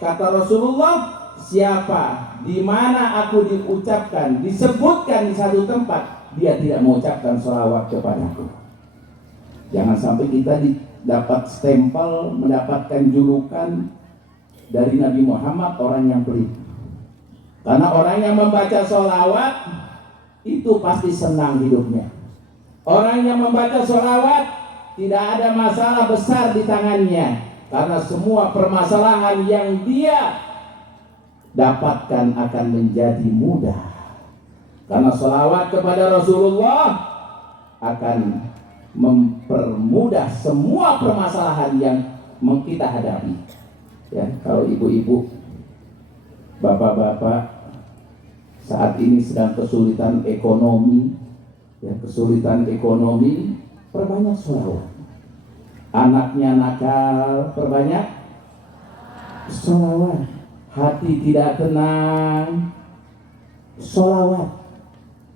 kata Rasulullah, siapa di mana aku diucapkan, disebutkan di satu tempat, dia tidak mengucapkan sholawat kepadaku. Jangan sampai kita dapat stempel, mendapatkan julukan dari Nabi Muhammad orang yang pelit. Karena orang yang membaca sholawat itu pasti senang hidupnya. Orang yang membaca sholawat tidak ada masalah besar di tangannya, karena semua permasalahan yang dia dapatkan akan menjadi mudah. Karena sholawat kepada Rasulullah akan mempermudah semua permasalahan yang kita hadapi. Ya, kalau ibu-ibu, bapak-bapak saat ini sedang kesulitan ekonomi, perbanyak sholawat. Anaknya nakal, perbanyak sholawat. Hati tidak tenang, sholawat.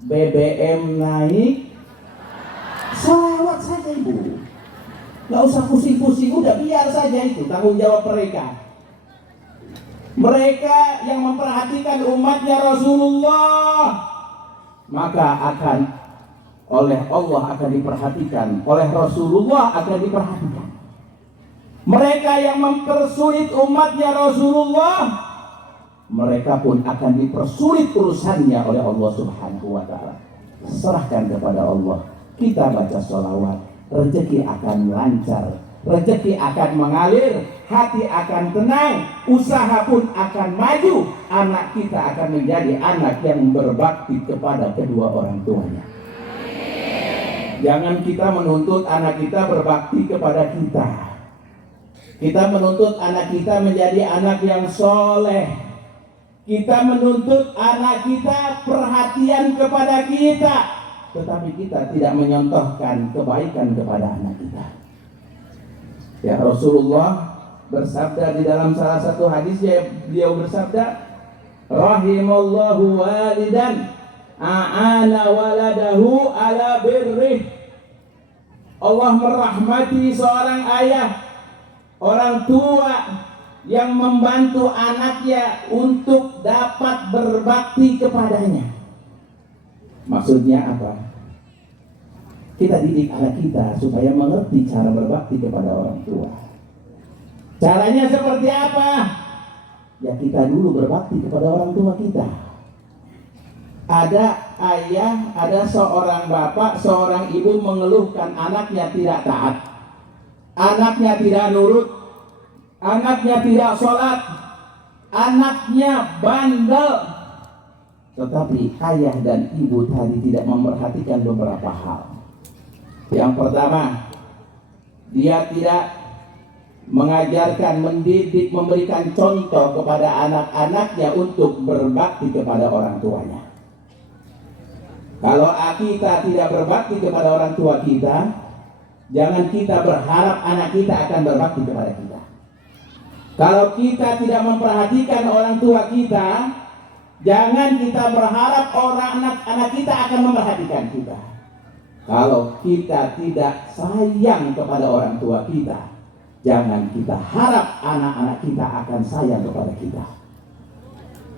BBM naik, sholawat saja ibu. Gak usah pusing-pusing, udah biar saja itu tanggung jawab mereka. Mereka yang memperhatikan umatnya Rasulullah, maka akan oleh Allah akan diperhatikan, oleh Rasulullah akan diperhatikan. Mereka yang mempersulit umatnya Rasulullah, mereka pun akan dipersulit urusannya oleh Allah Subhanahu wa ta'ala. Serahkan kepada Allah. Kita baca sholawat, rezeki akan lancar, rezeki akan mengalir, hati akan tenang, usaha pun akan maju, anak kita akan menjadi anak yang berbakti kepada kedua orang tuanya. Jangan kita menuntut anak kita berbakti kepada kita. Kita menuntut anak kita menjadi anak yang soleh. Kita menuntut anak kita perhatian kepada kita, tetapi kita tidak menyontohkan kebaikan kepada anak kita. Ya, Rasulullah bersabda di dalam salah satu hadisnya, beliau bersabda, rahimallahu walidan a'ana waladahu ala birrih. Allah merahmati seorang ayah, orang tua yang membantu anaknya untuk dapat berbakti kepadanya. Maksudnya apa? Kita didik anak kita supaya mengerti cara berbakti kepada orang tua. Caranya seperti apa? Ya kita dulu berbakti kepada orang tua kita. Ada ayah, ada seorang bapak, seorang ibu mengeluhkan anaknya tidak taat, anaknya tidak nurut, anaknya tidak sholat, anaknya bandel. Tetapi ayah dan ibu tadi tidak memperhatikan beberapa hal. Yang pertama, dia tidak mengajarkan, mendidik, memberikan contoh kepada anak-anaknya untuk berbakti kepada orang tuanya. Kalau kita tidak berbakti kepada orang tua kita, jangan kita berharap anak kita akan berbakti kepada kita. Kalau kita tidak memperhatikan orang tua kita, jangan kita berharap anak-anak kita akan memperhatikan kita. Kalau kita tidak sayang kepada orang tua kita, jangan kita harap anak-anak kita akan sayang kepada kita.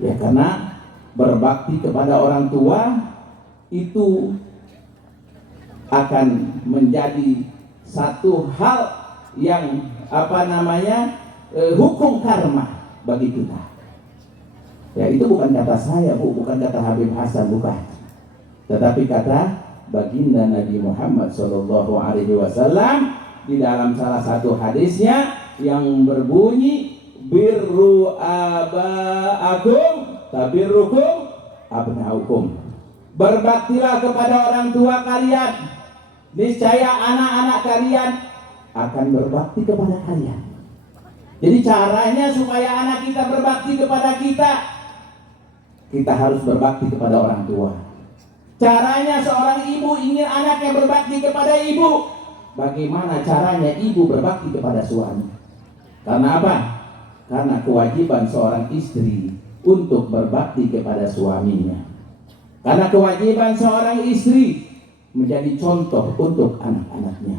Ya, karena berbakti kepada orang tua itu akan menjadi satu hal yang hukum karma bagi kita. Ya, itu bukan kata saya, bukan kata Habib Hasan, bukan. Tetapi kata baginda Nabi Muhammad SAW di dalam salah satu hadisnya yang berbunyi, birru aba'akum tabirrukum abnaukum. Berbaktilah kepada orang tua kalian, niscaya anak-anak kalian akan berbakti kepada kalian. Jadi caranya supaya anak kita berbakti kepada kita harus berbakti kepada orang tua. Caranya seorang ibu ingin anaknya berbakti kepada ibu, bagaimana caranya ibu berbakti kepada suami? Karena apa? Karena kewajiban seorang istri untuk berbakti kepada suaminya. Karena kewajiban seorang istri menjadi contoh untuk anak-anaknya.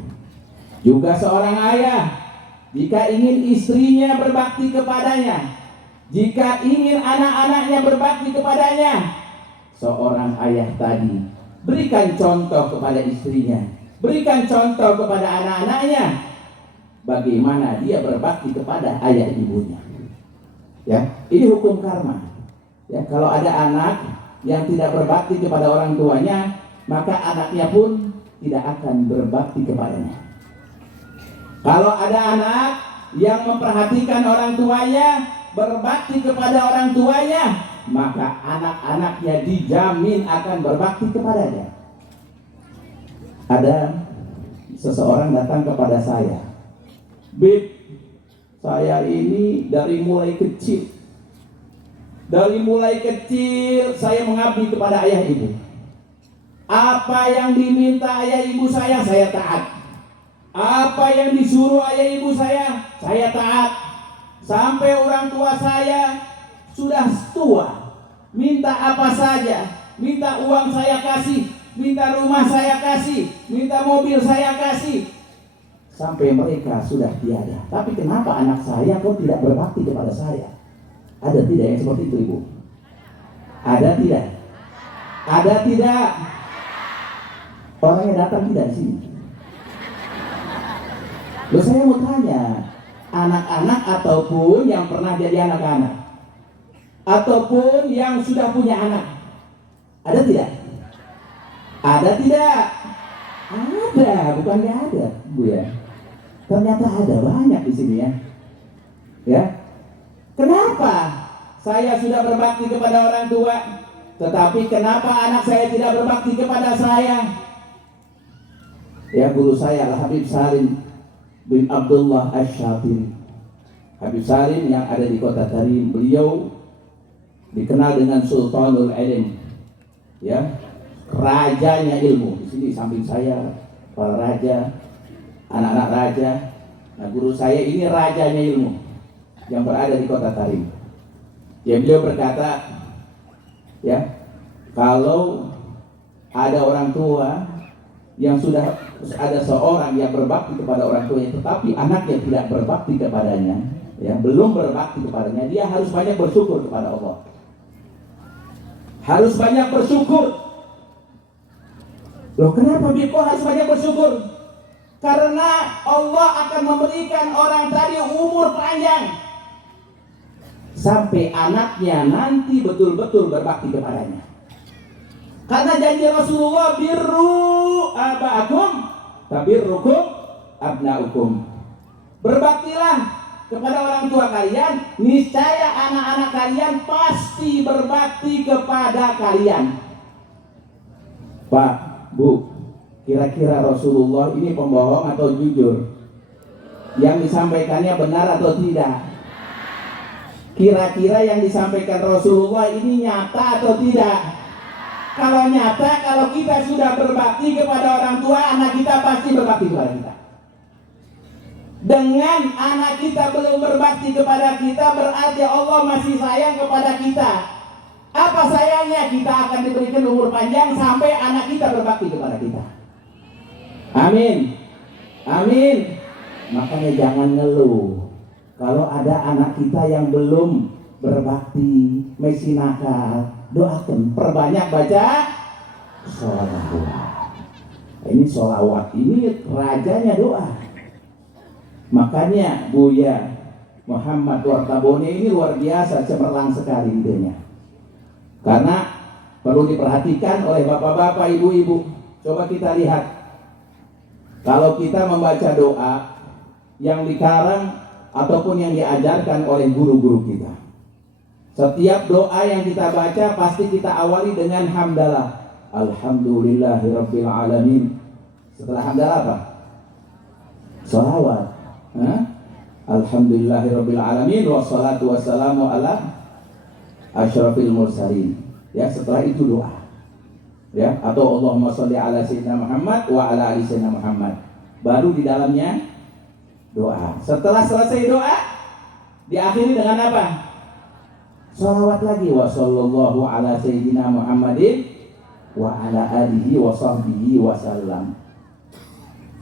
Juga seorang ayah, jika ingin istrinya berbakti kepadanya, Jika ingin anak-anaknya berbakti kepadanya, seorang ayah tadi berikan contoh kepada istrinya, berikan contoh kepada anak-anaknya, bagaimana dia berbakti kepada ayah ibunya. Ya, ini hukum karma. Ya, kalau ada anak yang tidak berbakti kepada orang tuanya, maka anaknya pun tidak akan berbakti kepadanya. Kalau ada anak yang memperhatikan orang tuanya, berbakti kepada orang tuanya, maka anak-anaknya dijamin akan berbakti kepadanya. Ada seseorang datang kepada saya, "Bib, saya ini dari mulai kecil saya mengabdi kepada ayah ibu. Apa yang diminta ayah ibu saya taat. Apa yang disuruh ayah ibu saya taat. Sampai orang tua saya sudah tua, minta apa saja, minta uang saya kasih, minta rumah saya kasih, minta mobil saya kasih, sampai mereka sudah tiada. Tapi kenapa anak saya kok tidak berbakti kepada saya?" Ada tidak yang seperti itu, Ibu? Ada tidak? Ada tidak? Orangnya datang tidak sini. Loh, saya mau tanya, anak-anak ataupun yang pernah jadi anak-anak, ataupun yang sudah punya anak, ada tidak? Ada tidak? Ada, bukan nggak ada, Bu ya. Ternyata ada banyak di sini ya. Ya. Kenapa saya sudah berbakti kepada orang tua, tetapi kenapa anak saya tidak berbakti kepada saya? Ya, guru saya Al-Habib Salim bin Abdullah Asy-Syafiri. Habib Salim yang ada di Kota Tarim, beliau dikenal dengan Sultanul Ilm. Ya, rajanya ilmu. Di sini samping saya para raja, anak-anak raja. Nah, guru saya ini rajanya ilmu yang berada di Kota Tarim. Ya, beliau berkata, ya, kalau ada orang tua yang sudah ada seorang yang berbakti kepada orang tuanya, tetapi anaknya tidak berbakti kepadanya, ya, belum berbakti kepadanya, dia harus banyak bersyukur kepada Allah. Harus banyak bersyukur. Loh, kenapa Biko harus banyak bersyukur? Karena Allah akan memberikan orang tadi umur panjang sampai anaknya nanti betul-betul berbakti kepadanya. Karena janji Rasulullah, birru aba'akum tabirrukum abna'ukum. Berbaktilah kepada orang tua kalian, niscaya anak-anak kalian pasti berbakti kepada kalian. Pak, Bu, kira-kira Rasulullah ini pembohong atau jujur? Yang disampaikannya benar atau tidak? Kira-kira yang disampaikan Rasulullah ini nyata atau tidak? Kalau nyata, kalau kita sudah berbakti kepada orang tua, anak kita pasti berbakti kepada kita. Dengan anak kita belum berbakti kepada kita, berarti Allah masih sayang kepada kita. Apa sayangnya? Kita akan diberikan umur panjang sampai anak kita berbakti kepada kita. Amin. Amin. Makanya jangan ngeluh kalau ada anak kita yang belum berbakti, masih nakal. Doakan, perbanyak baca sholawat. Ini sholawat ini rajanya doa. Makanya Buya Muhammad Wartabone ini luar biasa, cemerlang sekali idenya. Karena perlu diperhatikan oleh bapak-bapak, ibu-ibu. Coba kita lihat, kalau kita membaca doa yang dikarang ataupun yang diajarkan oleh guru-guru kita, setiap doa yang kita baca pasti kita awali dengan hamdalah. Alhamdulillahirabbil alamin. Setelah hamdalah apa? Shalawat. Alhamdulillahirabbil alamin wassalatu wassalamu ala asyrafil mursalin. Ya, setelah itu doa. Ya, atau Allahumma sholli ala sayyidina Muhammad wa ala ali sayyidina Muhammad. Baru di dalamnya doa. Setelah selesai doa, diakhiri dengan apa? Shalawat lagi. Wa sallallahu ala sayyidina Muhammadin wa ala alihi wa sahbihi wa sallam.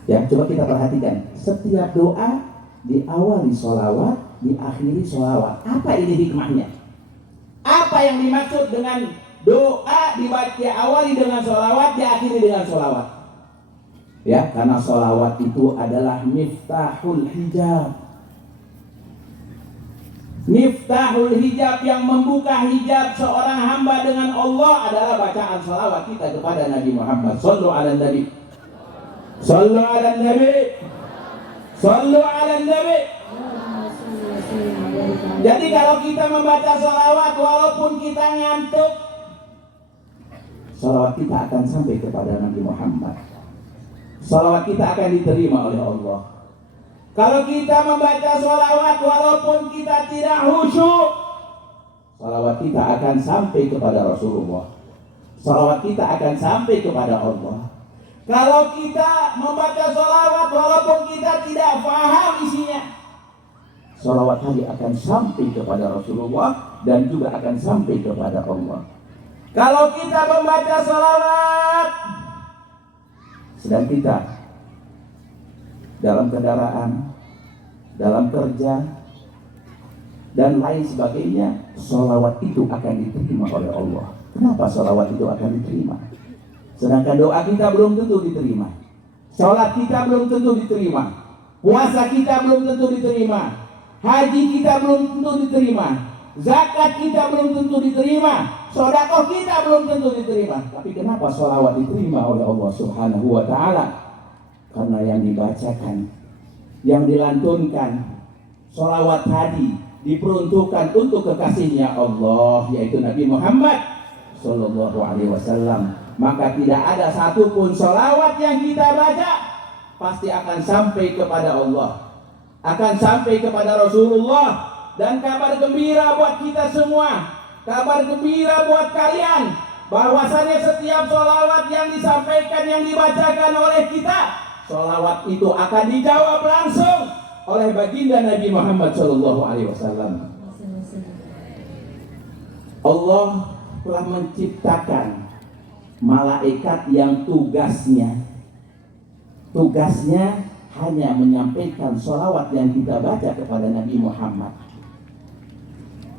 Ya, coba kita perhatikan. Setiap doa diawali sholawat, diakhiri sholawat. Apa ini hikmahnya? Apa yang dimaksud dengan doa diawali dengan sholawat, diakhiri dengan sholawat? Ya, karena sholawat itu adalah miftahul hijab. Miftahul hijab, yang membuka hijab seorang hamba dengan Allah adalah bacaan sholawat kita kepada Nabi Muhammad. Sallu ala Nabi. Sallu ala Nabi. Sallu ala Nabi. Jadi kalau kita membaca sholawat walaupun kita ngantuk, sholawat kita akan sampai kepada Nabi Muhammad. Sholawat kita akan diterima oleh Allah. Kalau kita membaca sholawat walaupun kita tidak khusyuk, sholawat kita akan sampai kepada Rasulullah. Sholawat kita akan sampai kepada Allah. Kalau kita membaca sholawat walaupun kita tidak paham isinya, sholawat tadi akan sampai kepada Rasulullah dan juga akan sampai kepada Allah. Kalau kita membaca sholawat sedang kita dalam kendaraan, dalam kerja, dan lain sebagainya, sholawat itu akan diterima oleh Allah. Kenapa sholawat itu akan diterima? Sedangkan doa kita belum tentu diterima, sholat kita belum tentu diterima, puasa kita belum tentu diterima, haji kita belum tentu diterima, zakat kita belum tentu diterima, sedekah kita belum tentu diterima. Tapi kenapa sholawat diterima oleh Allah Subhanahu wa Ta'ala? Karena yang dibacakan, yang dilantunkan, sholawat tadi diperuntukkan untuk kekasihnya Allah, yaitu Nabi Muhammad Sallallahu Alaihi Wasallam. Maka tidak ada satupun sholawat yang kita baca pasti akan sampai kepada Allah, akan sampai kepada Rasulullah. Dan kabar gembira buat kita semua, kabar gembira buat kalian, bahwasanya setiap sholawat yang disampaikan, yang dibacakan oleh kita, sholawat itu akan dijawab langsung oleh baginda Nabi Muhammad Sallallahu Alaihi Wasallam. Allah telah menciptakan malaikat yang tugasnya hanya menyampaikan sholawat yang kita baca kepada Nabi Muhammad.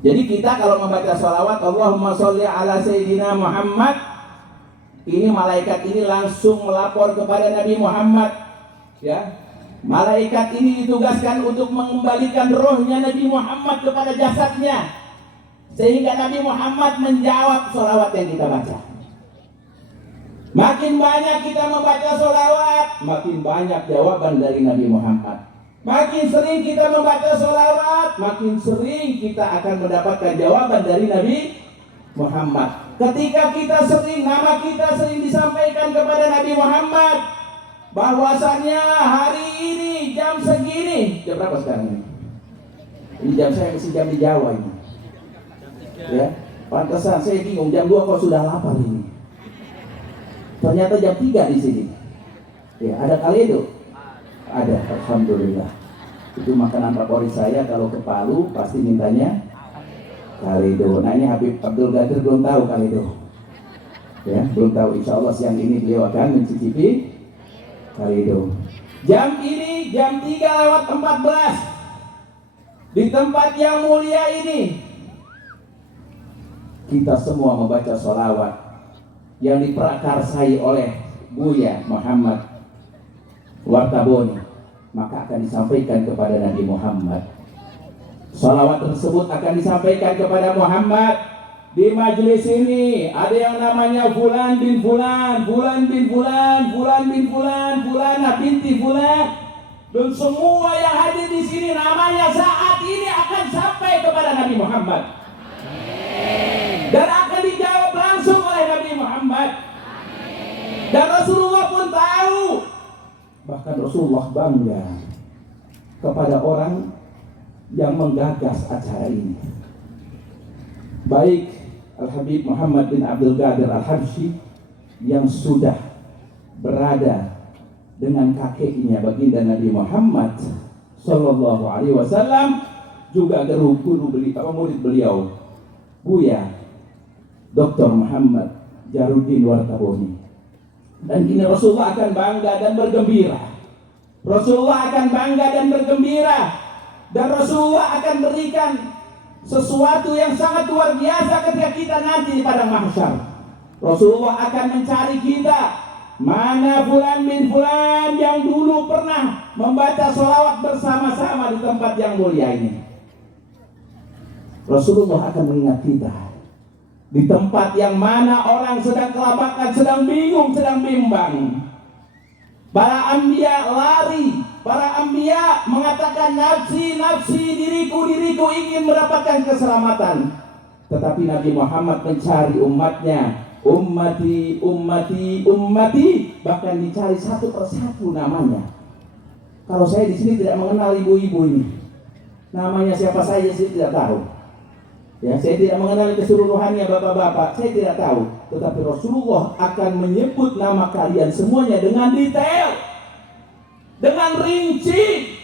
Jadi kita kalau membaca sholawat Allahumma sholli ala Sayyidina Muhammad, ini malaikat ini langsung melapor kepada Nabi Muhammad. Ya, malaikat ini ditugaskan untuk mengembalikan rohnya Nabi Muhammad kepada jasadnya, sehingga Nabi Muhammad menjawab sholawat yang kita baca. Makin banyak kita membaca sholawat, makin banyak jawaban dari Nabi Muhammad. Makin sering kita membaca sholawat, makin sering kita akan mendapatkan jawaban dari Nabi Muhammad. Ketika kita sering, nama kita sering disampaikan kepada Nabi Muhammad, bahwasannya hari ini jam segini, jam berapa sekarang ini? Ini jam saya masih jam di Jawa ini. Ya, pantesan saya bingung, jam 2 kok sudah lapar ini. Ternyata jam 3 di sini. Ya, ada kaledo? Ada, alhamdulillah. Itu makanan favorit saya kalau ke Palu pasti mintanya kaledo. Nah ini Habib Abdul Qadir belum tahu kaledo. Ya, belum tahu. Insya Allah siang ini beliau akan mencicipi kaledo. Jam ini jam 3:14 di tempat yang mulia ini kita semua membaca sholawat yang diprakarsai oleh Buya Muhammad Wartaboni, maka akan disampaikan kepada Nabi Muhammad. Sholawat tersebut akan disampaikan kepada Muhammad. Di majelis ini ada yang namanya Fulan bin Fulan, Fulan bin Fulan, Fulan bin Fulan, Fulana binti Fulan, dan semua yang hadir di sini namanya saat ini akan sampai kepada Nabi Muhammad. Dan akan dijawab langsung oleh Nabi Muhammad. Dan Rasulullah pun tahu. Bahkan Rasulullah bangga kepada orang yang menggagas acara ini. Baik Al-Habib Muhammad bin Abdul Qadir Al-Habsyi yang sudah berada dengan kakeknya baginda Nabi Muhammad Sallallahu Alaihi Wasallam, juga guru beliau, murid beliau Buya Dr. Muhammad Jaruddin Wartaboni. Dan ini Rasulullah akan bangga dan bergembira. Rasulullah akan bangga dan bergembira Dan Rasulullah akan berikan sesuatu yang sangat luar biasa ketika kita nanti di padang mahsyar. Rasulullah akan mencari kita, mana fulan bin fulan yang dulu pernah membaca sholawat bersama-sama di tempat yang mulia ini. Rasulullah akan mengingat kita di tempat yang mana orang sedang kelabakan, sedang bingung, sedang bimbang. Para anbiya lari, para anbiya mengatakan nafsi, nafsi, diriku, diriku, ingin mendapatkan keselamatan. Tetapi Nabi Muhammad mencari umatnya, ummati, ummati, ummati, bahkan dicari satu persatu namanya. Kalau saya di sini tidak mengenal ibu-ibu ini, namanya siapa saja saya tidak tahu. Ya, saya tidak mengenal keseluruhannya bapak-bapak, saya tidak tahu. Tetapi Rasulullah akan menyebut nama kalian semuanya dengan detail, dengan rinci.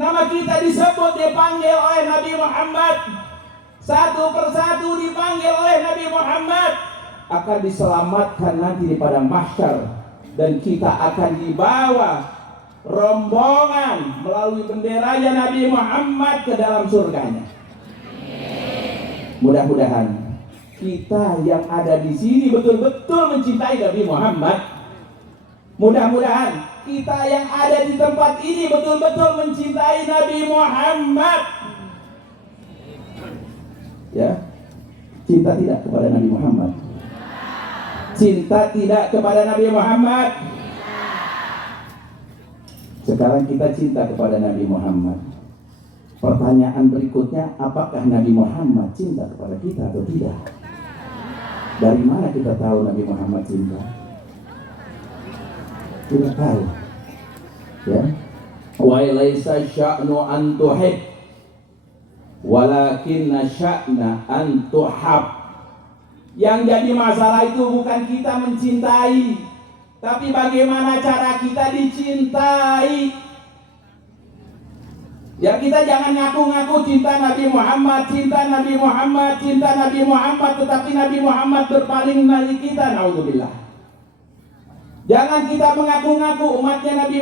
Nama kita disebut, dipanggil oleh Nabi Muhammad. Satu persatu dipanggil oleh Nabi Muhammad. Akan diselamatkan nanti di padang mahsyar. Dan kita akan dibawa rombongan melalui benderanya Nabi Muhammad ke dalam surganya. Mudah-mudahan kita yang ada di sini betul-betul mencintai Nabi Muhammad. Mudah-mudahan kita yang ada di tempat ini betul-betul mencintai Nabi Muhammad. Ya, cinta tidak kepada Nabi Muhammad? Cinta tidak kepada Nabi Muhammad? Sekarang kita cinta kepada Nabi Muhammad. Pertanyaan berikutnya, apakah Nabi Muhammad cinta kepada kita atau tidak? Dari mana kita tahu Nabi Muhammad cinta? Tidak tahu. Ya. Wa laisa sya'nu an tuhib, walakinna sya'na an tuhab. Yang jadi masalah itu bukan kita mencintai, tapi bagaimana cara kita dicintai. Ya, kita jangan ngaku-ngaku cinta Nabi Muhammad, cinta Nabi Muhammad, cinta Nabi Muhammad, tetapi Nabi Muhammad berpaling dari kita, naudzubillah. Jangan kita mengaku-ngaku umatnya Nabi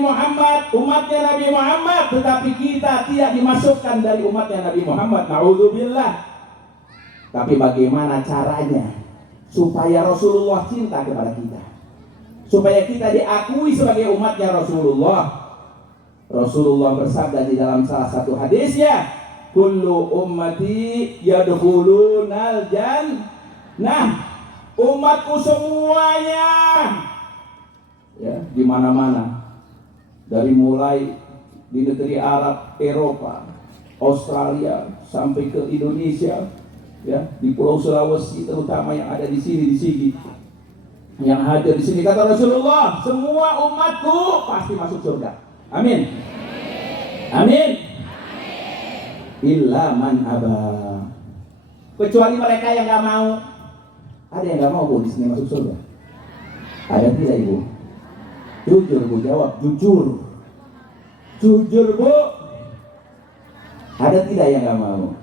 Muhammad, tetapi kita tidak dimasukkan dari umatnya Nabi Muhammad, naudzubillah. Tapi bagaimana caranya supaya Rasulullah cinta kepada kita, supaya kita diakui sebagai umatnya Rasulullah? Rasulullah bersabda di dalam salah satu hadisnya, kullu ummati yadkhulunal jannah. Umatku semuanya, ya, di mana-mana, dari mulai di negeri Arab, Eropa, Australia sampai ke Indonesia, ya, di Pulau Sulawesi terutama yang ada di sini, di Sigi, yang hadir di sini, kata Rasulullah, semua umatku pasti masuk surga. Amin. Amin. Illa man aba. Kecuali mereka yang nggak mau. Ada yang nggak mau Bu di sini masuk surga? Ada tidak Ibu? Jujur Bu, jawab jujur. Jujur Bu. Ada tidak yang nggak mau?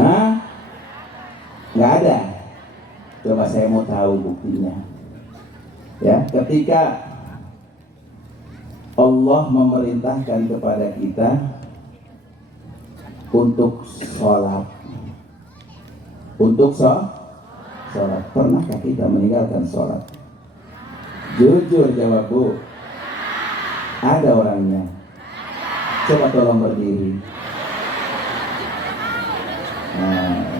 Hah? Nggak ada. Coba saya mau tahu buktinya. Ya, ketika Allah memerintahkan kepada kita untuk sholat. Untuk sholat. Pernahkah kita meninggalkan sholat? Jujur jawab Bu. Ada orangnya. Coba tolong berdiri. Nah.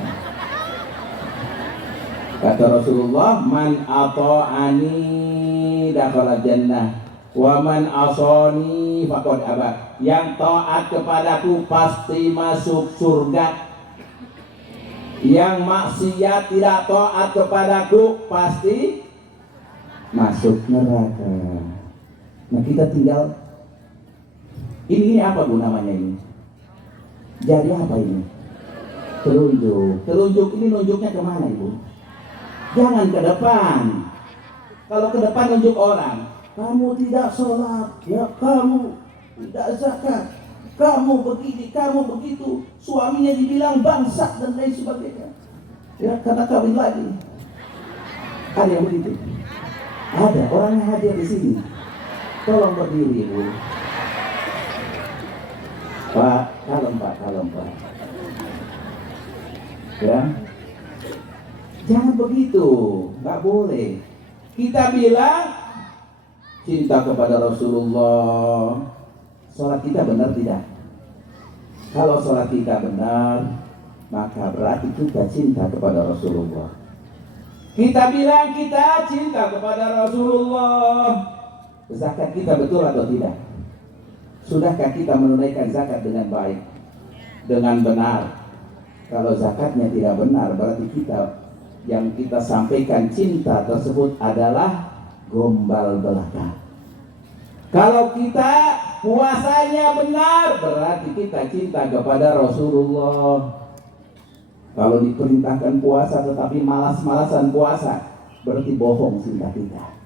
Kata Rasulullah, man ata'ani dakhala jannah, wa man asani faqad aba. Yang taat kepadaku pasti masuk surga. Yang maksiat tidak taat kepadaku pasti masuk neraka. Nah, kita tinggal ini apa Bu namanya ini? Jari apa ini? Telunjuk. Telunjuk ini nunjuknya kemana Ibu? Jangan ke depan. Kalau ke depan nunjuk orang, kamu tidak sholat, ya kamu tidak zakat, kamu begini, kamu begitu. Suaminya dibilang bangsat dan lain sebagainya. Ya, karena kawin lagi. Ada yang begitu? Ada, orangnya hadir di sini. Tolong berdiri Bu. Pak, Kalem Pak. Ya, jangan begitu, nggak boleh. Kita bilang cinta kepada Rasulullah, sholat kita benar tidak? Kalau sholat kita benar, maka berarti kita cinta kepada Rasulullah. Kita bilang kita cinta kepada Rasulullah, zakat kita betul atau tidak? Sudahkah kita menunaikan zakat dengan baik, dengan benar? Kalau zakatnya tidak benar, berarti kita yang kita sampaikan cinta tersebut adalah gombal belaka. Kalau kita puasanya benar, berarti kita cinta kepada Rasulullah. Kalau diperintahkan puasa tetapi malas-malasan puasa, berarti bohong cinta kita.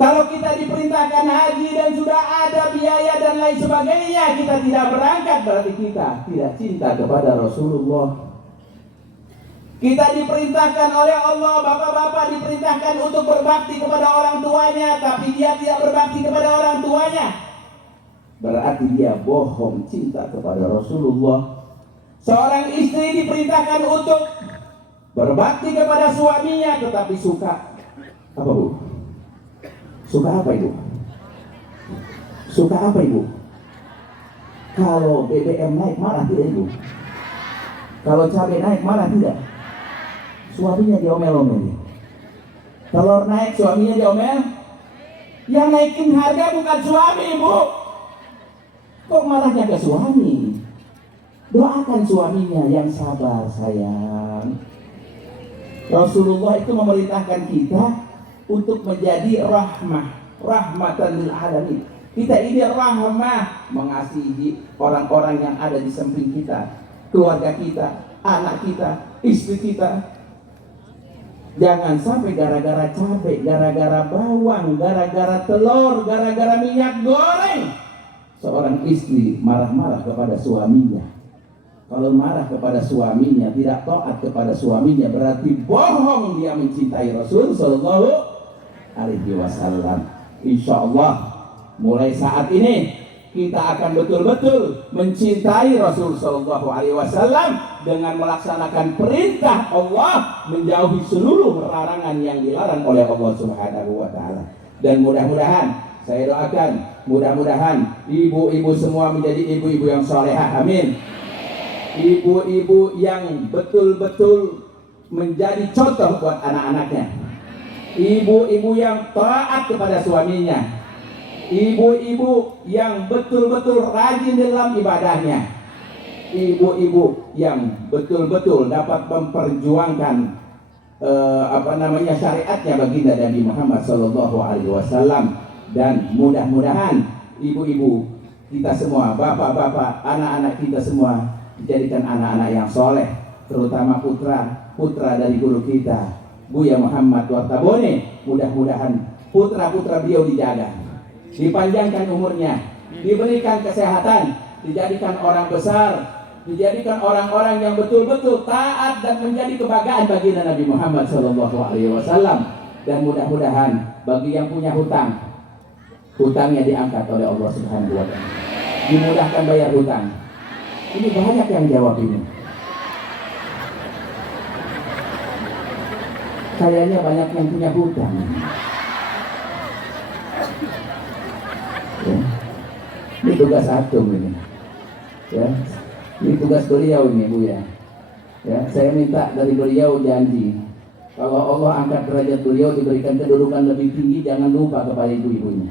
Kalau kita diperintahkan haji dan sudah ada biaya dan lain sebagainya, kita tidak berangkat, berarti kita tidak cinta kepada Rasulullah. Kita diperintahkan oleh Allah, bapak-bapak diperintahkan untuk berbakti kepada orang tuanya, tapi dia tidak berbakti kepada orang tuanya, berarti dia bohong cinta kepada Rasulullah. Seorang istri diperintahkan untuk berbakti kepada suaminya, tetapi suka apa Bu? Suka apa Ibu? Suka apa Ibu? Kalau BBM naik marah tidak Ibu? Kalau cabai naik marah tidak? Suaminya diomel-omel. Telur naik suaminya diomel. Yang naikin harga bukan suami Ibu. Kok marahnya ke suami? Doakan suaminya yang sabar sayang. Rasulullah itu memerintahkan kita untuk menjadi rahmatan lil alamin. Kita ini rahmah, mengasihi orang-orang yang ada di samping kita, keluarga kita, anak kita, istri kita. Jangan sampai gara-gara cabai, gara-gara bawang, gara-gara telur, gara-gara minyak goreng, seorang istri marah-marah kepada suaminya. Kalau marah kepada suaminya, tidak taat kepada suaminya, berarti bohong dia mencintai Rasul Sallallahu Alaihi Wasallam. Insya Allah mulai saat ini kita akan betul-betul mencintai Rasul Sallallahu Alaihi Wasallam dengan melaksanakan perintah Allah, menjauhi seluruh larangan yang dilarang oleh Allah Subhanahu Wa Taala. Dan mudah-mudahan, saya doakan, mudah-mudahan ibu-ibu semua menjadi ibu-ibu yang salehah. Amin. Ibu-ibu yang betul-betul menjadi contoh buat anak-anaknya. Ibu-ibu yang taat kepada suaminya. Ibu-ibu yang betul-betul rajin dalam ibadahnya. Ibu-ibu yang betul-betul dapat memperjuangkan syariatnya baginda Nabi Muhammad Sallallahu Alaihi Wasallam. Dan mudah-mudahan ibu-ibu kita semua, bapak-bapak, anak-anak kita semua dijadikan anak-anak yang soleh, terutama putra dari guru kita Buya Muhammad Wartabone. Mudah-mudahan putra-putra beliau dijaga, dipanjangkan umurnya, diberikan kesehatan, dijadikan orang besar, dijadikan orang-orang yang betul-betul taat dan menjadi kebanggaan bagi Nabi Muhammad SAW. Dan mudah-mudahan bagi yang punya hutang, hutangnya diangkat oleh Allah Subhanahu Wa Taala, dimudahkan bayar hutang. Ini banyak yang jawab ini. Kayaknya banyak yang punya hutang. Ya. Ini tugas atum ini. Ya. Ini tugas beliau ini Bu ya. Ya, saya minta dari beliau janji. Kalau Allah angkat derajat beliau, diberikan kedudukan lebih tinggi, jangan lupa kepada ibu-ibunya.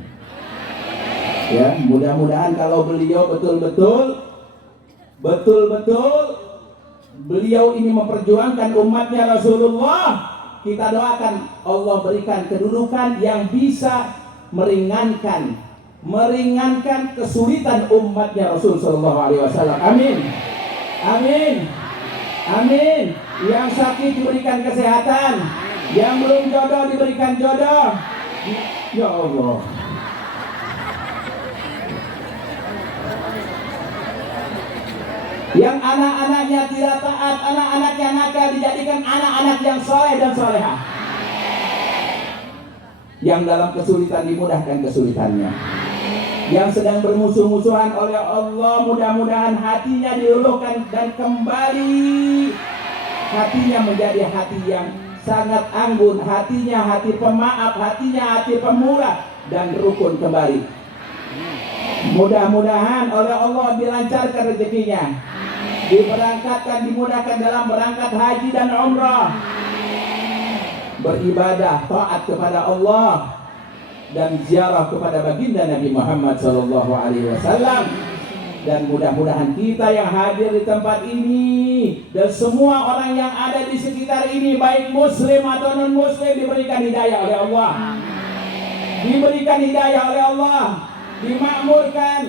Ya, mudah-mudahan kalau beliau betul-betul beliau ini memperjuangkan umatnya Rasulullah, kita doakan Allah berikan kedudukan yang bisa meringankan kesulitan umatnya Rasul Sallallahu Alaihi Wasallam. Amin, amin, amin. Yang sakit diberikan kesehatan, yang belum jodoh diberikan jodoh. Ya Allah. Yang anak-anaknya tidak taat, anak-anaknya nakal, dijadikan anak-anak yang soleh dan solehah. Yang dalam kesulitan dimudahkan kesulitannya. yang sedang bermusuh-musuhan oleh Allah, mudah-mudahan hatinya diluluhkan dan kembali hatinya menjadi hati yang sangat anggun, hatinya hati pemaaf, hatinya hati pemurah dan rukun kembali. Mudah-mudahan oleh Allah dilancarkan rezekinya, diberangkatkan, dimudahkan dalam berangkat haji dan umrah, beribadah, taat kepada Allah, dan ziarah kepada baginda Nabi Muhammad SAW. Dan mudah-mudahan kita yang hadir di tempat ini dan semua orang yang ada di sekitar ini, baik muslim atau non muslim, diberikan hidayah oleh Allah, diberikan hidayah oleh Allah, dimakmurkan,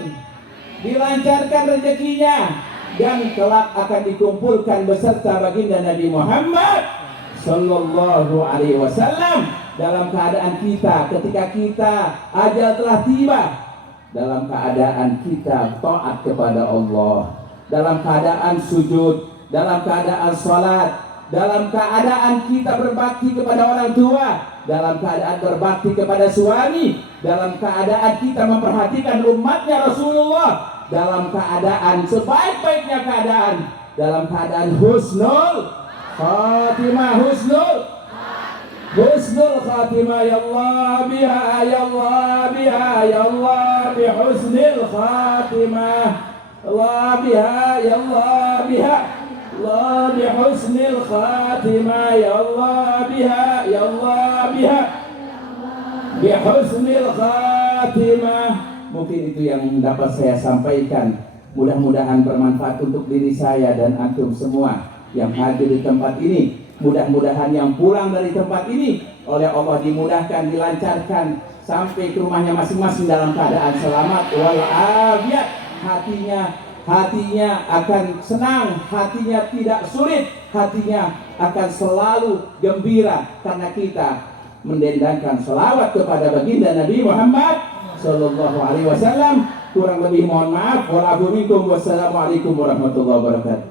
dilancarkan rezekinya, dan kelak akan dikumpulkan beserta baginda Nabi Muhammad Sallallahu Alaihi Wasallam dalam keadaan kita ketika kita ajal telah tiba, dalam keadaan kita taat kepada Allah, dalam keadaan sujud, dalam keadaan salat, dalam keadaan kita berbakti kepada orang tua, dalam keadaan berbakti kepada suami, dalam keadaan kita memperhatikan umatnya Rasulullah, dalam keadaan sebaik-baiknya keadaan, dalam keadaan husnul khatimah, husnul khatimah, ya Allah biha, ya Allah biha, ya Allah bi husnil khatimah, Allah biha, ya Allah biha, Allah bi husnil khatimah, ya Allah biha, ya Allah biha, bi husnil khatimah. Mungkin itu yang dapat saya sampaikan. Mudah-mudahan bermanfaat untuk diri saya dan antum semua yang hadir di tempat ini. Mudah-mudahan yang pulang dari tempat ini oleh Allah dimudahkan, dilancarkan sampai ke rumahnya masing-masing dalam keadaan selamat walafiat. Hatinya akan senang, hatinya tidak sulit, hatinya akan selalu gembira karena kita mendendangkan selawat kepada baginda Nabi Muhammad Sallallahu Alaihi Wasallam. Kurang lebih mohon maaf. Wassalamualaikum warahmatullahi wabarakatuh.